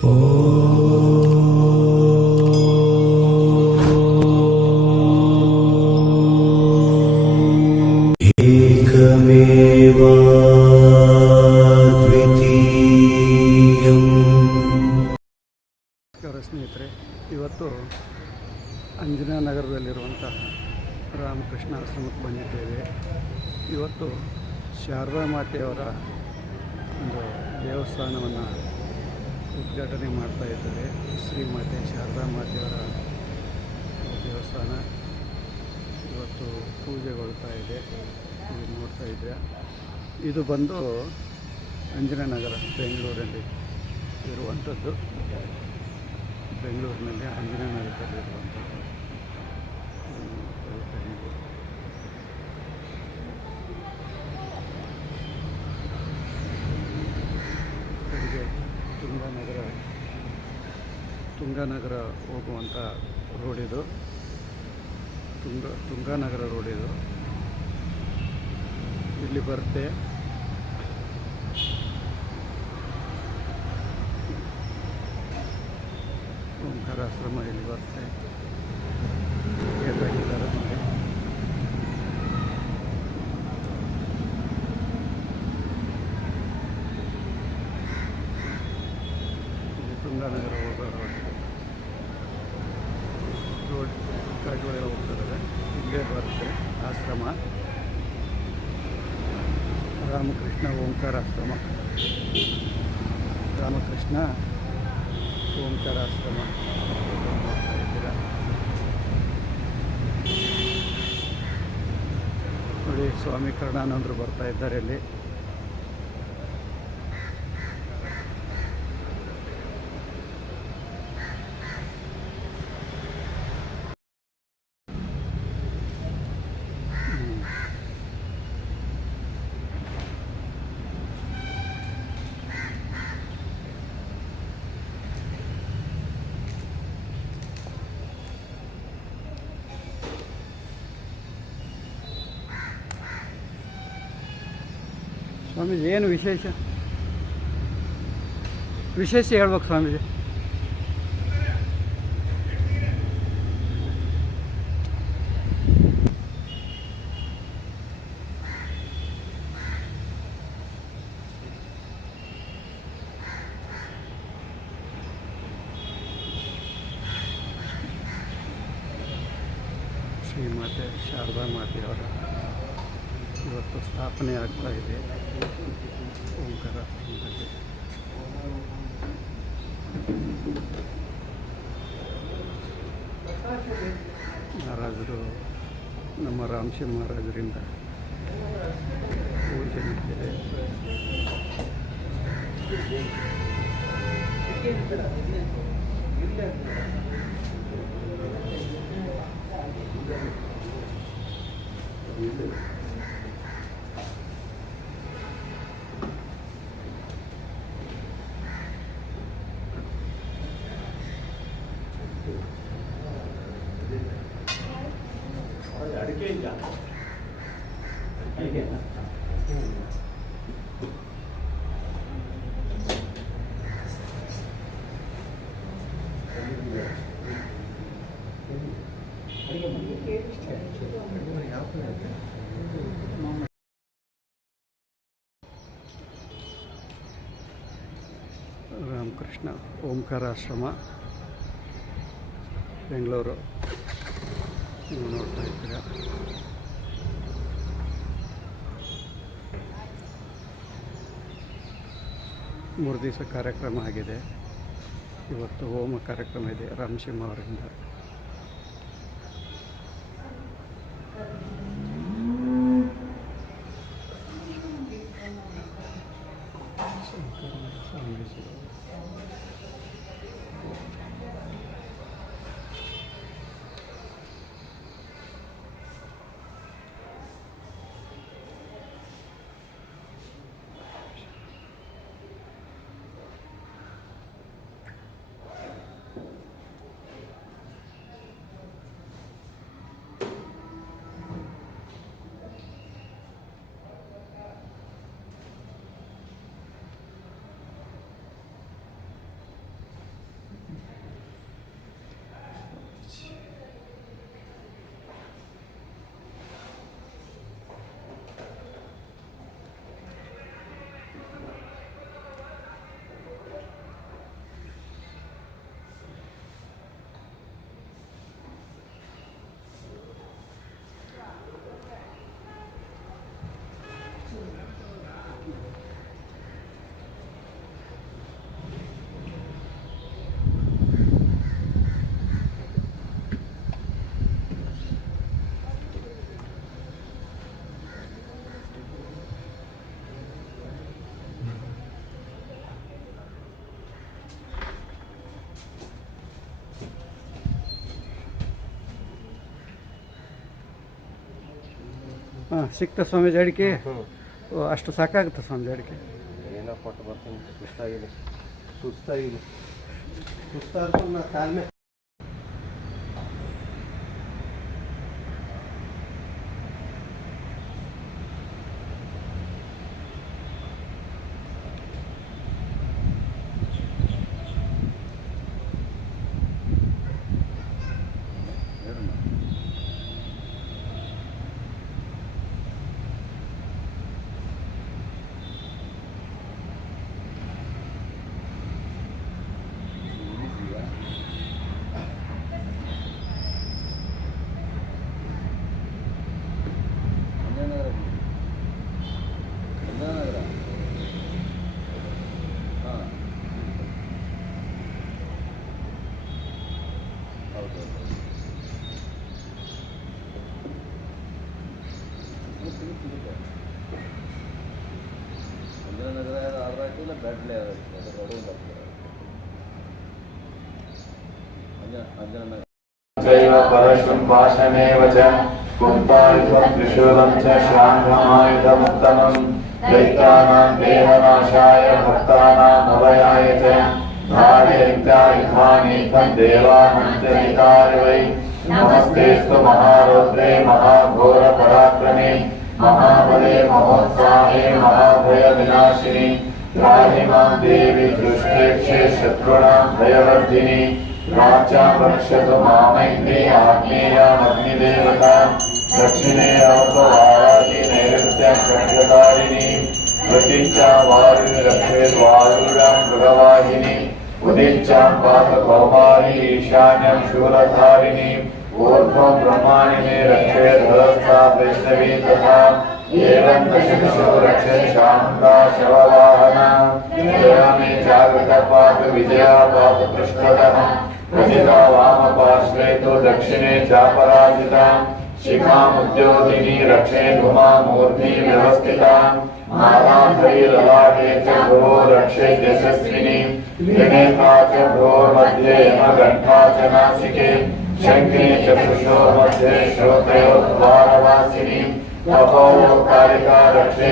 Oh. ಇದು ಬಂದು ಅಂಜನಾನಗರ, ಬೆಂಗಳೂರಲ್ಲಿ ಇರುವಂಥದ್ದು. ಬೆಂಗಳೂರಿನಲ್ಲಿ ಅಂಜನಾನಗರದಲ್ಲಿರುವಂಥದ್ದು ಕಡೆಗೆ ತುಂಗಾನಗರ ತುಂಗಾನಗರ ಹೋಗುವಂಥ ರೋಡಿದು ತುಂಗ, ತುಂಗಾನಗರ ರೋಡಿದು ಇಲ್ಲಿ ಬರುತ್ತೆ. ಆಶ್ರಮ ಇಲ್ಲಿ ಬರುತ್ತೆ? ತುಂಗಾನಗರ ಹೋಗೋ ರೋಡ್ ಇದು. ರೋಡ್ ಹೋಗ್ತಾರೆ ಇಲ್ಲೇ ಬರುತ್ತೆ ಆಶ್ರಮ. ರಾಮಕೃಷ್ಣ ಓಂಕಾರ ಆಶ್ರಮ. ರಾಮಕೃಷ್ಣ ಓಂಕಾರ ಆಶ್ರಮ ನೋಡ್ತಾ ಇದ್ದೀರಾ ನೋಡಿ ಸ್ವಾಮಿ ಕರುಣಾನಂದರು ಬರ್ತಾ ಇದ್ದಾರೆ ಇಲ್ಲಿ. ಸ್ವಾಮೀಜಿ ಏನು ವಿಶೇಷ ವಿಶೇಷ ಹೇಳ್ಬೇಕು ಸ್ವಾಮೀಜಿ ಶ್ರೀಮಾತೆ ಶಾರದಾ ಮಾತೆಯವರ ಇವತ್ತು ಸ್ಥಾಪನೆ ಆಗ್ತಾ ಇದೆ ಓಂಕಾರ ಮಹಾರಾಜರು ನಮ್ಮ ರಾಮಶಿ ಮಹಾರಾಜರಿಂದ ಪೂಜೆ ಇಲ್ಲ ರಾಮಕೃಷ್ಣ ಓಂಕಾರ ಆಶ್ರಮ ಬೆಂಗಳೂರು ನೀವು ನೋಡ್ತಾ ಇದ್ದೀರಾ ಮೂರು ದಿವಸ ಕಾರ್ಯಕ್ರಮ ಆಗಿದೆ. ಇವತ್ತು ಹೋಮ ಕಾರ್ಯಕ್ರಮ ಇದೆ ರಾಮಸಿಂಹ ಅವರಿಂದ. ಹಾಂ ಸಿಕ್ತ ಸ್ವಾಮೀಜಿ ಅಡಿಕೆ. ಅಷ್ಟು ಸಾಕಾಗುತ್ತೆ ಸ್ವಾಮೀಜಿ ಅಡಿಕೆ. ಏನೋ ಕೊಟ್ಟು ಬರ್ತೀನಿ. ಸುಸ್ತಾಗಿದೆ. ಸುಸ್ತಾಗಿದೆ. ಸುಸ್ತಾದ್ರೂ ನಾ ತಾಳ್ಮೆ परशुं भाषमेव च कुम्पायुधं त्रिशूलं च शाङ्गमायुधमुत्तमं दैत्यानां देवनाशाय भक्तानाम् अभयाय च धारयन्त्यायुधानि तं देवानञ्चनिकाय वै नमस्तेऽस्तु महारौद्रे महाघोरपराक्रमे महाबले महोत्साहे महाभयविनाशिनि त्राहि माँ देवि दृष्टेक्षे शत्रूणां भयवर्धिनि राजा रक्षतु मामैन्द्रे आग्नेयामग्निदेवता दक्षिणे अवतवाराधि नैऋत्यां खड्गधारिणि प्रतीक्षा वायुरक्षेद्वायुरां मृगवाहिनि उदीच्चां पातकौमारी ईशान्यं शूलधारिणि, ऊर्ध्वं ब्रह्माणि मे रक्षेद्हस्ता वैष्णवी तथा एवं दशदिशो रक्षे शान्ता शववाहना मे जागृतपात विजया पात पृष्ठतः रचिता वामपार्श्वे तु दक्षिणे चापराजिता शिखामुद्योगिनी रक्षे धुमामूर्ध्नि व्यवस्थिता मालाधरी ललाटे च भ्रो रक्षे यशस्विनी त्रिनेत्रा च भ्रोर्मध्ये यमगण्ठा च नासिके, शङ्खे चक्षुषो मध्ये श्रोत्रयोद्वारवासिनी तपोकारिका रक्षे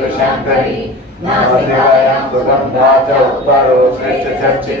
तु शङ्करी, नासिकायां सुगन्धा च उत्तरोषे च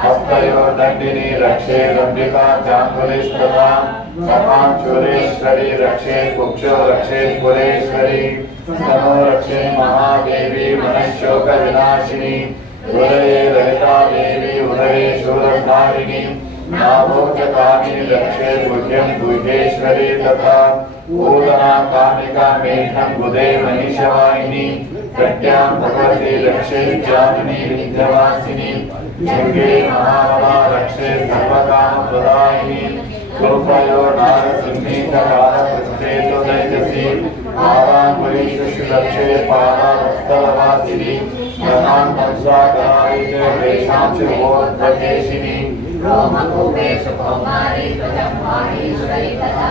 हस्तयोर्दण्डिनी रक्षे रम्बिका चाङ्गुलिस्तथा सखां चूरेश्वरी रक्षे कुक्षो रक्षे पुरेश्वरी स्तनो रक्षे महादेवी मनशोकविनाशिनी हृदये ललिता देवी उदरे शूलधारिणी नाभोजकामिनी रक्षे गुह्यं गुह्येश्वरी तथा पूतना कामिका मेघं बुधे मनीषवाहिनी प्रज्ञां भगवती रक्षे जामिनी विद्यवासिनी जङ्गे महाबला रक्षे सर्वकामप्रदायिनी कृपयो नारसिंही कालपृष्ठे तु दैजसि पादाङ्गुलीषु रक्षे पादावस्थलवासिनी प्रधान् कंसाकराय च तेषां च भोद्भकेशिनी रोमकूपेषु कौमारी त्वचं माहेश्वरी तथा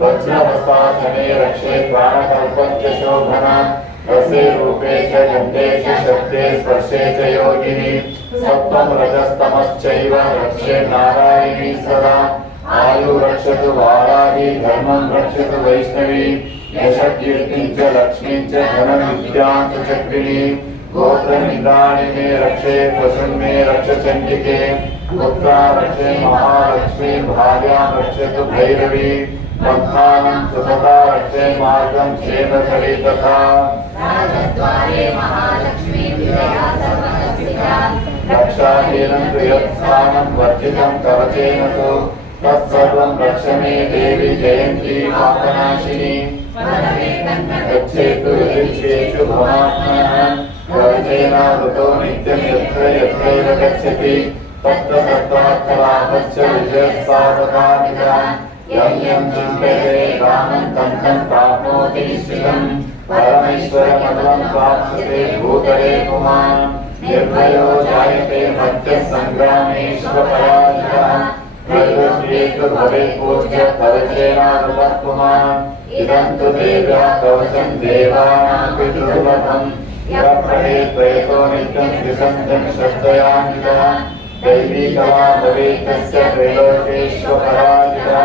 वज्रहस्तासने रक्षे प्राणकल्पं च शोभना रसे रूपे च गन्धे च शब्दे स्पर्शे च योगिनी। सत्त्वं रजस्तमश्चैव रक्षे नारायणी सदा। आयु रक्षतु वाराहि, धर्मं रक्षतु वैष्णवी। यशकीर्तिं च लक्ष्मीं च धनविद्यां च चक्रिणी। गोत्रमिन्द्राणि मे रक्षे पशुन् मे रक्ष चण्डिके पुत्रा रक्षे महालक्ष्मी, भार्यां रक्षतु भैरवी। पद्मानं सुसदा रक्षे मार्गं क्षेमकरी तथा रक्षाहीनं तु यत्स्थानं वर्जितं कवचेन तु तत्सर्वं रक्ष मे देवि जयन्ती पापनाशिनी। गच्छेतु यदिच्छेषु भवात्मनः कवचेनावृतो नित्यं यत्र यत्रैव गच्छति। तत्र तत्रार्थलाभस्य विजयस्तावकामिता यं चिन्तयते रामं तं तं प्राप्नोति निश्चितम् परमेश्वरमलं प्राप्स्यते भूतले पुमान् निर्भयो जायते मध्यः सङ्ग्रामेश्वपराजितः त्रैलोक्येषु भवेत् पूज्य कवचेनावृतः पुमान् इदं तु देव्या कवचं देवानामपि दुर्लभम् यः पठेत् प्रयतो नित्यं द्विसन्ध्यं श्रद्धयान्वितः दैवीकवा भवेत् तस्य त्रैलोकेष्वपराजितः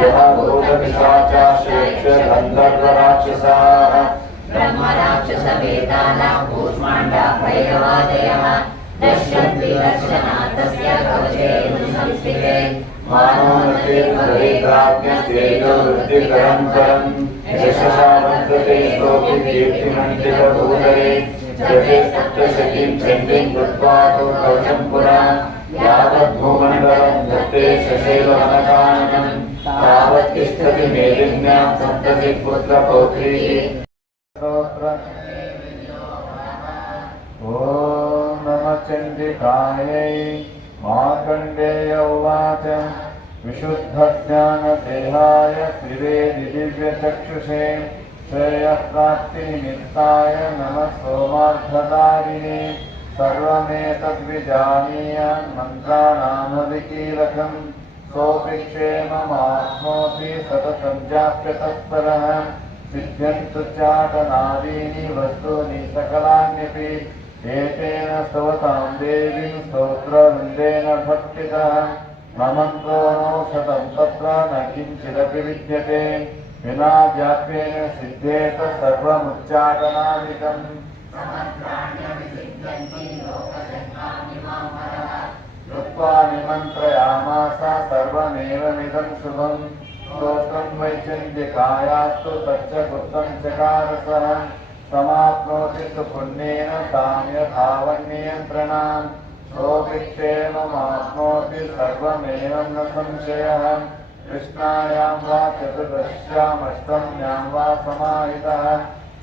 यः भूतपिशाचाश्रेक्ष गन्धर्वराक्षसाः ब्रह्मराक्षसवेदानां कूष्माण्डा भैरवादयः दर्शन्ति दर्शनाथस्य कवचे संस्थिते मानोन्नतिर्भवेदाज्ञस्तेजो वृद्धिकरं परम् यशसा वर्धते सोऽपि कीर्तिमण्डितभूतले जटे सप्तशतीं चण्डीं कृत्वा तु कवचं पुरा यावद्भूमण्डलं दत्ते शशैलवनकाननं ॐ नमः चण्डिकायै मार्कण्डेय उवाच। विशुद्धज्ञानदेहाय त्रिवेदि दिव्यचक्षुषे श्रेयःप्राप्तिनिमित्ताय नमः सोमार्थदारिणे सर्वमेतद्विजानीय मन्त्राणामधिकीलकम् सोऽपि क्षेममाप्नोति सततं जाप्य तत्परः सिद्ध्यन्तु चाटनादीनि वस्तूनि सकलान्यपि। एतेन स्तवतां देवीं स्तोत्रवृन्देन भक्तितः। ममन्त्रो शतं तत्र न किञ्चिदपि विद्यते। विना जाप्येन सिद्धेत सर्वमुच्चाटनादिकम् कृत्वा निमन्त्रयामास सर्वमेवमिदं शुभम्। स्तोत्रं वैचन्द्यकायास्तु तच्च कृतं चकारसः। समाप्नोति तां यथावन्नियन्त्रणाम् सोऽपि क्षेममाप्नोति सर्वमेवं न संशयः। कृष्णायां वा चतुर्दश्यामष्टम्यां वा समाहितः।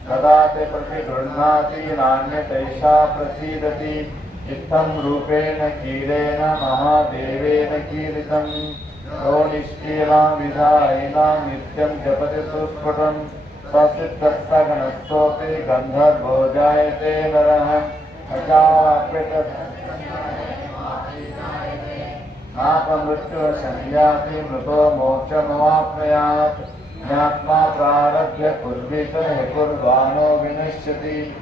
कदा ते प्रतिगृह्णाति नान्यतैषा प्रसीदति इत्थं रूपेण कीलेन महादेवेन कीलितम् यो निष्कीलां विधायिनां नित्यं जपति सुस्फुटम् स्वसिद्धस्तगणस्तोऽपि गन्धर्वो जायते नरः। अजाप्यत नापमृत्युसंयाति मृतो मोक्षमवाप्नुयात्। ज्ञात्मा प्रारभ्य कुर्वित हि कुर्वाणो विनश्यति।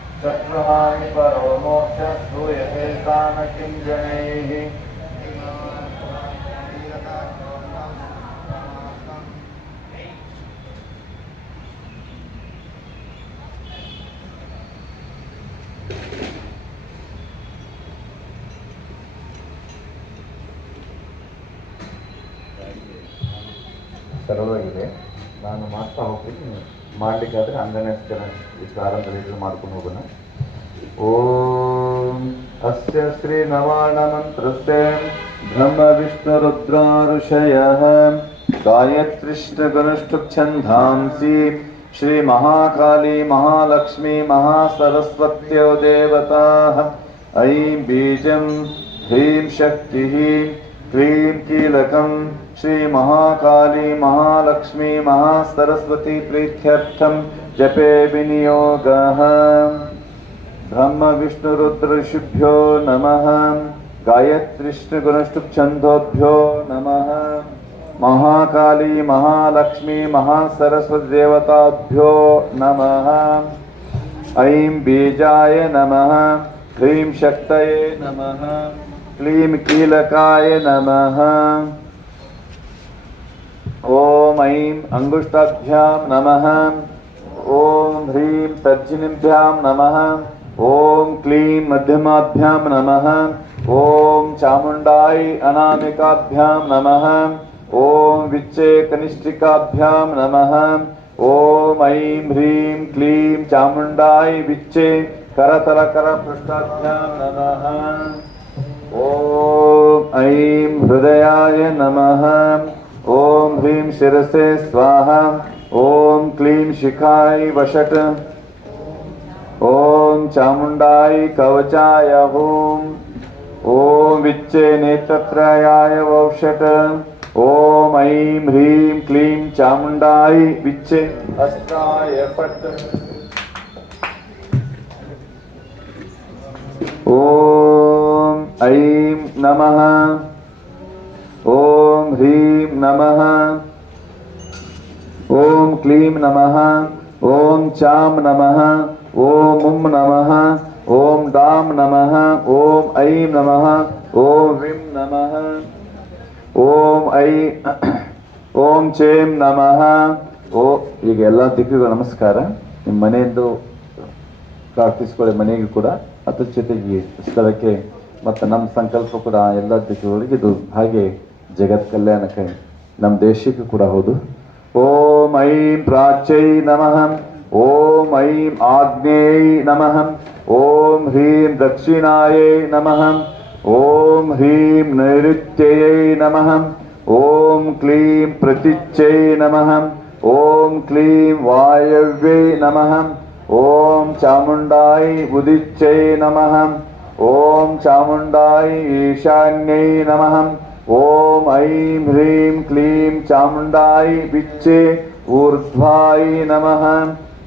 शत्रुहानि परो मोक्षः श्रूयते सा न किं जनैः। ಹಂಗನೇ ಉಚ್ಚಾರದರಿದ್ರು ಮಾಡ್ಕೊಂಡು ಹೋಗೋಣ ಓಂ ಅಸ್ಯ ಶ್ರೀ ನವಾಣ ಮಂತ್ರಸ್ಯ ಬ್ರಹ್ಮ ವಿಷ್ಣು ರುದ್ರ ಋಷಯ ಗಾಯತ್ರಿಷ್ಣ ಗನುಷ್ಠುಪ್ ಛಂಧಾಂಸಿ ಶ್ರೀ ಮಹಾಕಾಲಿ ಮಹಾಲಕ್ಷ್ಮೀ ಮಹಾಸರಸ್ವತ್ಯೋ ದೇವತಾ ऐं बीजं ह्रीं शक्तिः क्लीं कीलकं श्रीमहाकाली महालक्ष्मी महासरस्वती प्रीत्यर्थं जपे विनियोगः। ब्रह्म विष्णु रुद्र ऋषिभ्यो नमः। गायत्रिष्णगुणष्टुप्छन्दोभ्यो नमः। महाकाली, महालक्ष्मी महासरस्वती देवताभ्यो नमः। ऐं बीजाय नमः। ह्रीं शक्तये नमः। क्लीं कीलकाय नमः। ॐ ऐं अङ्गुष्ठाभ्यां नमः। ॐ ह्रीं तर्जिनीभ्यां नमः। ॐ क्लीं मध्यमाभ्यां नमः। ॐ चामुण्डाय अनामिकाभ्यां नमः। ॐ विच्चे कनिष्ठिकाभ्यां नमः। ॐ ऐं ह्रीं क्लीं चामुण्डाय विच्चे करतलकरपृष्ठाभ्यां नमः। ॐ ऐं हृदयाय नमः। ॐ ह्रीं शिरसे स्वाहा। ॐ क्लीं शिखाय वषट्। ॐ चामुण्डाय कवचाय ॐ विच्चे नेत्रत्रयाय वौषट्। ॐ ऐं ह्रीं क्लीं चामुण्डाय विच्चे। हस्ताय फट् ॐ ऐं नमः। ॐ ह्रीं नमः ಕ್ಲೀಂ ನಮಃ. ಓಂ ಚಾಂ ನಮಃ. ಓಂ ಉಂ ನಮಃ. ಓಂ ಡಾಂ ನಮಃ. ಓಂ ಐಂ ನಮಃ. ಓಂ ವಿಂ ನಮಃ. ಓಂ ಐ, ಓಂ ಚೇಂ ನಮಃ. ಓ, ಈಗ ಎಲ್ಲ ದಿಕ್ಕಿಗೂ ನಮಸ್ಕಾರ. ನಿಮ್ಮ ಮನೆಯದ್ದು ಪ್ರಾರ್ಥಿಸ್ಕೊಳ್ಳಿ ಮನೆಗೂ ಕೂಡ, ಅದ್ರ ಜೊತೆಗೆ ಸ್ಥಳಕ್ಕೆ ಮತ್ತು ನಮ್ಮ ಸಂಕಲ್ಪ ಕೂಡ ಎಲ್ಲ ದಿಕ್ಕುಗಳಿಗೆ ಇದು ಹಾಗೆ ಜಗತ್ ಕಲ್ಯಾಣಕ್ಕೆ ನಮ್ಮ ದೇಶಕ್ಕೂ ಕೂಡ ಹೌದು. ಓ ऐं प्राच्यै नमः ॐ ऐं आग्नेयै नमः ॐ ह्रीं दक्षिणायै नमः ॐ ह्रीं नैऋत्ययै नमः ॐ क्लीं प्रतिच्यै नमः ॐ क्लीं वायव्यै नमः ॐ चामुण्डायै उदिच्यै नमः ॐ चामुण्डायै ईशान्यै नमः ॐ ऐं ह्रीं क्लीं चामुण्डायै विच्चे ऊर्ध्वाय नमः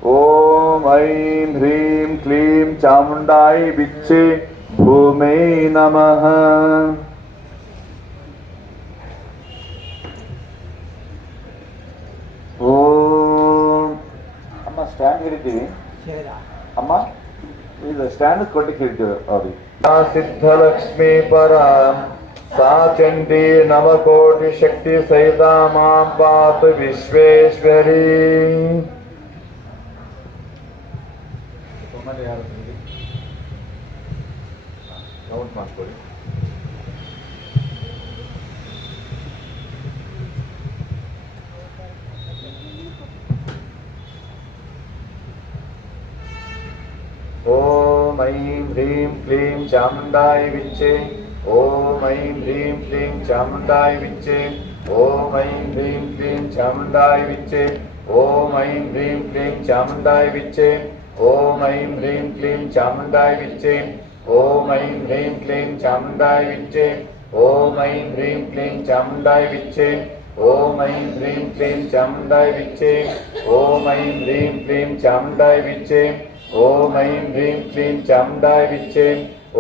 ॐ ऐं ह्रीं क्लीं चामुण्डाय विच्छे भूमे नमः ಅಮ್ಮ ಸ್ಟ್ಯಾಂಡ್ ಹಿಡಿತೀವಿ ಅಮ್ಮ ಇದು ಸ್ಟ್ಯಾಂಡ್ ಕೊಟ್ಟಿಗೆ ಹಿಡಿತೀವಿ ಅವ್ರಿಗೆ ಸಿದ್ಧಲಕ್ಷ್ಮೀ ಪರ सा चण्डी नवकोटिशक्तिसहिता मां पातु विश्वेश्वरी ॐ ऐं ह्रीं क्लीं चामुण्डाय विच्चे ஓம் ஐம் ஹ்ரீம் க்ளீம் சாமுண்டாய் விச்சே. ஓம் ஐம் ஹ்ரீம் க்ளீம் சாமுண்டாய் விச்சே. ஓம் ஐம் ஹ்ரீம் க்ளீம் சாமுண்டாய் விச்சே. ஓம் ஐம் ஹ்ரீம் க்ளீம் சாமுண்டாய் விச்சே. ஓம் ஐம் ஹ்ரீம் க்ளீம் சாமுண்டாய் விச்சே. ஓம் ஐம் ஹ்ரீம் க்ளீம் சாமுண்டாய் விச்சே. ஓம் ஐம் ஹ்ரீம் க்ளீம் சாமுண்டாய் விச்சே. ஓம் ஐம் ஹ்ரீம் க்ளீம் சாமுண்டாய் விச்சே. ஓம் ஐம் ஹ்ரீம் க்ளீம் சாமுண்டாய் விச்சே.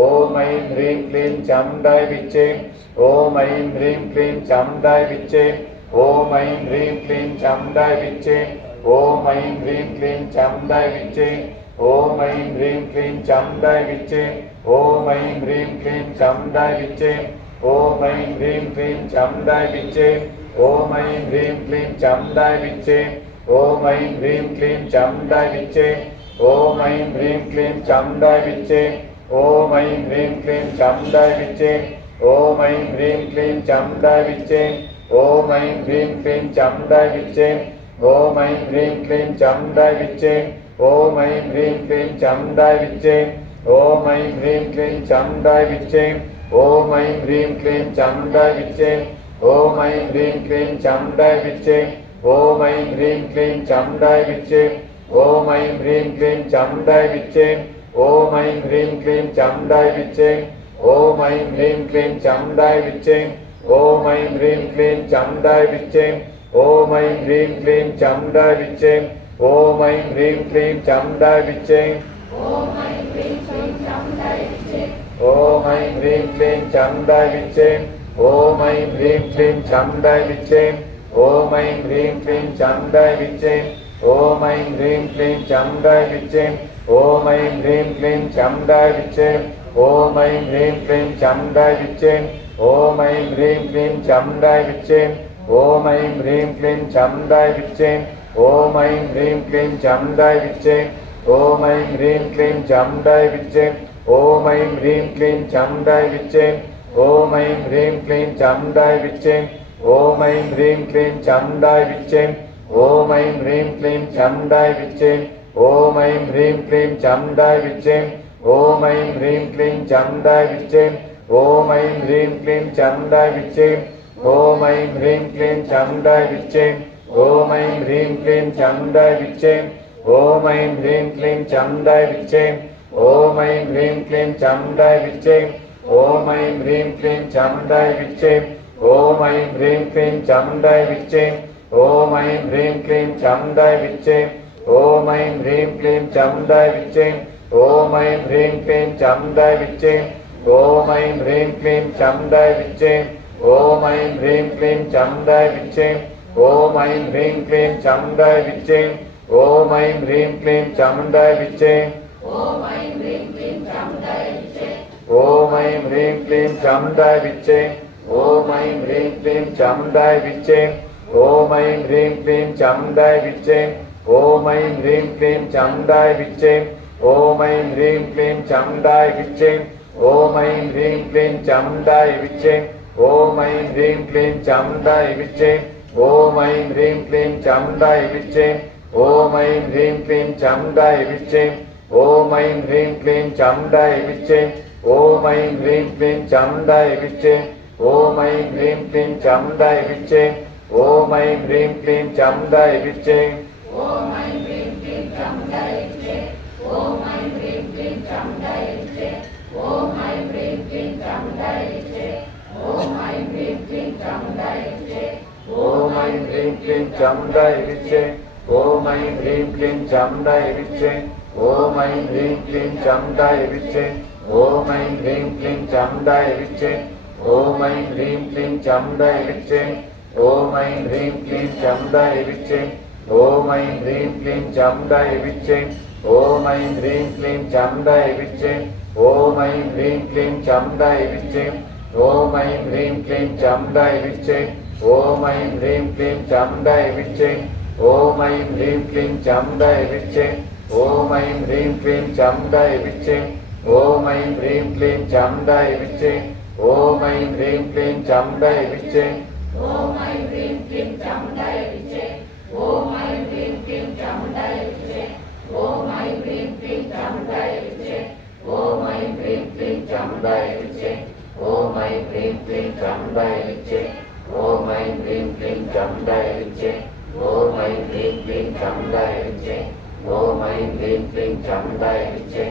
ఓం ఐం హ్రీం క్లీం చాముండాయ విచ్చే ఓం ఐం హ్రీం క్లీం చాముండాయ విచ్చే ఓం ఐం హ్రీం క్లీం చాముండాయ విచ్చే ఓం ఐం హ్రీం క్లీం చాముండాయ విచ్చే ఓం ఐం హ్రీం క్లీం చాముండాయ విచ్చే ఓం ఐం హ్రీం క్లీం చాముండాయ విచ్చే ఓం ఐం హ్రీం క్లీం చాముండాయ విచ్చే ఓం ఐం హ్రీం క్లీం చాముండాయ విచ్చే ఓం ఐం హ్రీం క్లీం చాముండాయ విచ్చే ఓం ఐం హ్రీం క్లీం చాముండాయ విచ్చే ஓம் ஐம் ஹ்ரீம் க்ளீம் சாமுண்டாய் விச்சே ஓம் ஐம் ஹ்ரீம் க்ளீம் சாமுண்டாய் விச்சே ஓம் ஐம் ஹ்ரீம் க்ளீம் சாமுண்டாய் விச்சே ஓம் ஐம் ஹ்ரீம் க்ளீம் சாமுண்டாய் விச்சே ஓம் ஐம் ஹ்ரீம் க்ளீம் சாமுண்டாய் விச்சே ஓம் ஐம் ஹ்ரீம் க்ளீம் சாமுண்டாய் விச்சே ஓம் ஐம் ஹ்ரீம் க்ளீம் சாமுண்டாய் விச்சே ஓம் ஐம் ஹ்ரீம் க்ளீம் சாமுண்டாய் விச்சே ஓம் ஐம் ஹ்ரீம் க்ளீம் சாமுண்டாய் விச்சே ஓம் ஐம் ஹ்ரீம் க்ளீம் சாமுண்டாய் விச்சே ஓம் ஐம் ஹ்ரீம் க்ளீம் சாமுண்டாய் விச்சேங் ஓம் ஐம் ஹ்ரீம் க்ளீம் சாமுண்டாய் விச்சேங் ஓம் ஐம் ஹ்ரீம் க்ளீம் சாமுண்டாய் விச்சேங் ஓம் ஐம் ஹ்ரீம் க்ளீம் சாமுண்டாய் விச்சேங் ஓம் ஐம் ஹ்ரீம் க்ளீம் சாமுண்டாய் விச்சேங் ஓம் ஐம் ஹ்ரீம் க்ளீம் சாமுண்டாய் விச்சேங் ஓம் ஐம் ஹ்ரீம் க்ளீம் சாமுண்டாய் விச்சேங் ஓம் ஐம் ஹ்ரீம் க்ளீம் சாமுண்டாய் விச்சேங் ஓம் ஐம் ஹ்ரீம் க்ளீம் சாமுண்டாய் விச்சேங் ஓம் ஐம் ஹ்ரீம் க்ளீம் சம்டாய் விச்சே ஓம் ஐம் ஹ்ரீம் க்ளீம் சம்டாய் விச்சே ஓம் ஐம் ஹ்ரீம் க்ளீம் சம்டாய் விச்சே ஓம் ஐம் ஹ்ரீம் க்ளீம் சம்டாய் விச்சே ஓம் ஐம் ஹ்ரீம் க்ளீம் சம்டாய் விச்சே ஓம் ஐம் ஹ்ரீம் க்ளீம் சம்டாய் விச்சே ஓம் ஐம் ஹ்ரீம் க்ளீம் சம்டாய் விச்சே ஓம் ஐம் ஹ்ரீம் க்ளீம் சம்டாய் விச்சே ஓம் ஐம் ஹ்ரீம் க்ளீம் சம்டாய் விச்சே ஓம் ஐம் ஹ்ரீம் க்ளீம் சம்டாய் விச்சே ஓம் ஐம் ஹ்ரீம் க்ளீம் சம்டாய் விச்சேம் ஓம் ஐம் ஹ்ரீம் க்ளீம் சம்டாய் விச்சேம் ஓம் ஐம் ஹ்ரீம் க்ளீம் சம்டாய் விச்சேம் ஓம் ஐம் ஹ்ரீம் க்ளீம் சம்டாய் விச்சேம் ஓம் ஐம் ஹ்ரீம் க்ளீம் சம்டாய் விச்சேம் ஓம் ஐம் ஹ்ரீம் க்ளீம் சம்டாய் விச்சேம் ஓம் ஐம் ஹ்ரீம் க்ளீம் சம்டாய் விச்சேம் ஓம் ஐம் ஹ்ரீம் க்ளீம் சம்டாய் விச்சேம் ஓம் ஐம் ஹ்ரீம் க்ளீம் சம்டாய் விச்சேம் ஓம் ஐம் ஹ்ரீம் க்ளீம் சம்டாய் விச்சேம் ஓம் ஐம் ஹ்ரீம் க்ளீம் சம்தாய் விச்சேம் ஓம் ஐம் ஹ்ரீம் க்ளீம் சம்தாய் விச்சேம் ஓம் ஐம் ஹ்ரீம் க்ளீம் சம்தாய் விச்சேம் ஓம் ஐம் ஹ்ரீம் க்ளீம் சம்தாய் விச்சேம் ஓம் ஐம் ஹ்ரீம் க்ளீம் சம்தாய் விச்சேம் ஓம் ஐம் ஹ்ரீம் க்ளீம் சம்தாய் விச்சேம் ஓம் ஐம் ஹ்ரீம் க்ளீம் சம்தாய் விச்சேம் ஓம் ஐம் ஹ்ரீம் க்ளீம் சம்தாய் விச்சேம் ஓம் ஐம் ஹ்ரீம் க்ளீம் சம்தாய் விச்சேம் ஓம் ஐம் ஹ்ரீம் க்ளீம் சம்தாய் விச்சேம் ஓம் ஐம் ஹ்ரீம் க்ளீம் சண்டாய் விச்சேம் ஓம் ஐம் ஹ்ரீம் க்ளீம் சண்டாய் விச்சேம் ஓம் ஐம் ஹ்ரீம் க்ளீம் சண்டாய் விச்சேம் ஓம் ஐம் ஹ்ரீம் க்ளீம் சண்டாய் விச்சேம் ஓம் ஐம் ஹ்ரீம் க்ளீம் சண்டாய் விச்சேம் ஓம் ஐம் ஹ்ரீம் க்ளீம் சண்டாய் விச்சேம் ஓம் ஐம் ஹ்ரீம் க்ளீம் சண்டாய் விச்சேம் ஓம் ஐம் ஹ்ரீம் க்ளீம் சண்டாய் விச்சேம் ஓம் ஐம் ஹ்ரீம் க்ளீம் சண்டாய் விச்சேம் ஓம் ஐம் ஹ்ரீம் க்ளீம் சண்டாய் விச்சேம் ఓం ఐం హ్రీం క్లీం చముండ ఇట్లే ఓం ఐం హ్రీం క్లీం చముండ ఇట్లే ఓం ఐం హ్రీం క్లీం చముండ ఇట్లే ఓం ఐం హ్రీం క్లీం చముండ ఇట్లే ఓం ఐం హ్రీం క్లీం చముండ ఇట్లే ఓం ఐం హ్రీం క్లీం చముండ ఇట్లే ఓం ఐం హ్రీం క్లీం చముండ ఇట్లే ఓం ఐం హ్రీం క్లీం చముండ ఇట్లే ఓం ఐం హ్రీం క్లీం చముండ ஓம் ஐம் ஹ்ரீம் க்ளீம் சாமுண்டாய் விச்சை ஓம் ஐம் ஹ்ரீம் க்ளீம் சாமுண்டாய் விச்சை ஓம் ஐம் ஹ்ரீம் க்ளீம் சாமுண்டாய் விச்சை ஓம் ஐம் ஹ்ரீம் க்ளீம் சாமுண்டாய் விச்சை ஓம் ஐம் ஹ்ரீம் க்ளீம் சாமுண்டாய் விச்சை ஓம் ஐம் ஹ்ரீம் க்ளீம் சாமுண்டாய் விச்சை ஓம் ஐம் ஹ்ரீம் க்ளீம் சாமுண்டாய் விச்சை ஓம் ஐம் ஹ்ரீம் க்ளீம் சாமுண்டாய் விச்சை ஓம் ஐம் ஹ்ரீம் க்ளீம் சாமுண்டாய் விச்சை ஓம் ஐம் ஹ்ரீம் க்ளீம் சாமுண்டாய் விச்சை ॐ ऐं ह्रीं क्लीं चामुण्डाय विच्चे ॐ ऐं ह्रीं क्लीं चामुण्डाय विच्चे ॐ ऐं ह्रीं क्लीं चामुण्डाय विच्चे चामुण्डाय विच्चे ॐ ऐं ह्रीं क्लीं चामुण्डाय विच्चे ॐ ऐं ह्रीं क्लीं चामुण्डाय विच्चे ॐ ऐं ह्रीं क्लीं चामुण्डाय विच्चे ॐ ऐं ह्रीं क्लीं चामुण्डाय विच्चे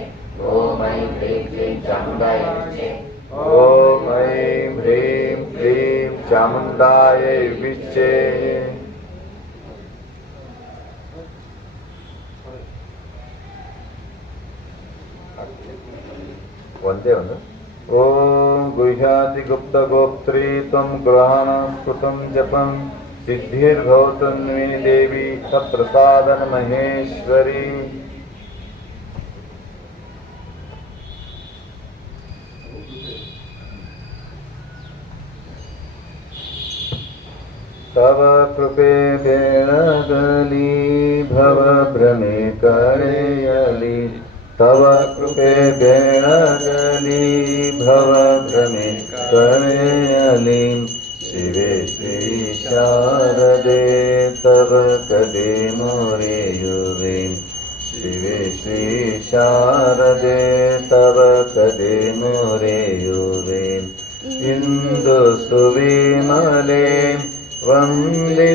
ॐ ऐं ह्रीं क्लीं चामुण्डाय विच्चे ॐ ऐं ह्रीं क्लीं चामुण्डाय विच्चे वंदे गुप्त ॐ तम ग्रहण गृहाणास्फुटं जपम सिद्धिर्भवतन्वी देवी सप्रसादनमहेश्वरी तव कृपे भेणदली भव भ्रमे करे अली। तव कृपे गेणगली भवगणे करेली शिवे श्रीशारदे तव कदे मोरेयुरीं। शिवे श्रीशारदे तव कदे मोरेयुरीम् इन्दुसुविमले वन्दितपातले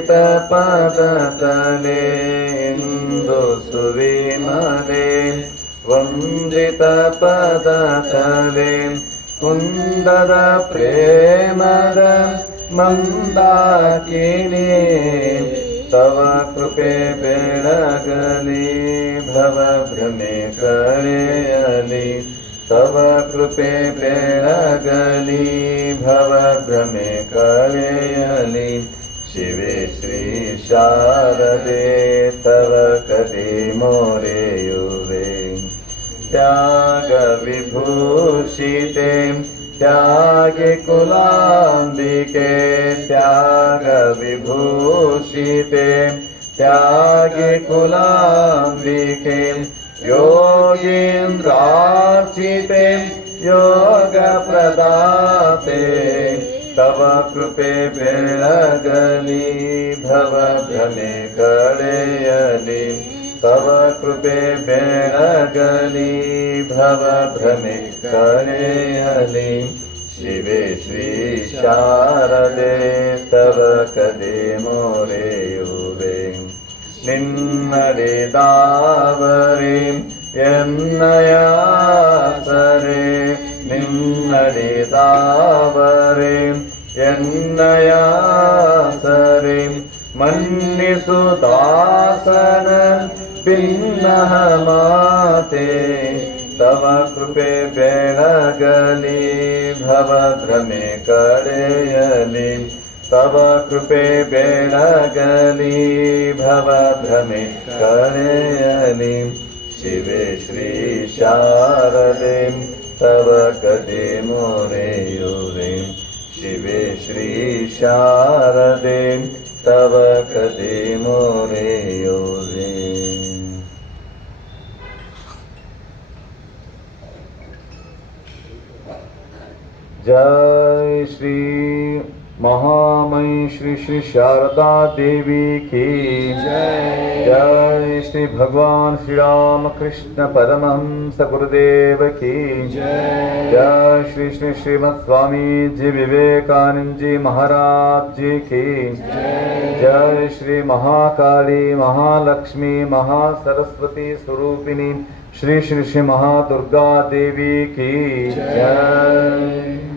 इन्दुसुविमले वन्दितपदचले कुन्दर प्रेमद मन्दाकिनी तव कृपे बेणगले भवभ्रमे करेलि तव कृपे बेणगली भवभ्रमे करे अलि शिवे शारदे तव कदे मोरे त्यागविभूषिते त्यागे कुलाम्ब्रिके त्यागविभूषिते त्यागे कुलाम्बिके योये योगप्रदाते तव कृपे बेरगली भवभ्रमे गडेयले तव कृपे बेरगलि भवभ्रमिकरे अलि। शिवे श्रीशारदे तव कदे मोरे युवे निन्नडिदावरे यन्नयासरे निन्नडिदावरे यन्नयासरे मन्निसुदासन ಭಿನ್ನಹ ಮಾತೆ ತವ ಕೃಪೆ ಬೆಳಗಲಿ ಭವ ಭ್ರಮೆ ಕಡೆಯಲಿ तव कृपे बेळगली भव भ्रमे कळेयली शिवे श्री शारदे तव कदे मोरेयुवे शिवे श्री शारदे तव कदे मोरेयुवे जय श्री महामयी श्री श्री शारदा देवी की। जय जय श्री भगवान श्री राम कृष्ण परमहंस गुरुदेव की। जय जय श्री श्री श्रीमद स्वामी जी विवेकानंद जी महाराज जी की। जय श्री महाकाली महालक्ष्मी महासरस्वती स्वरूपिणी श्री श्री श्री महादुर्गा देवी की। जय।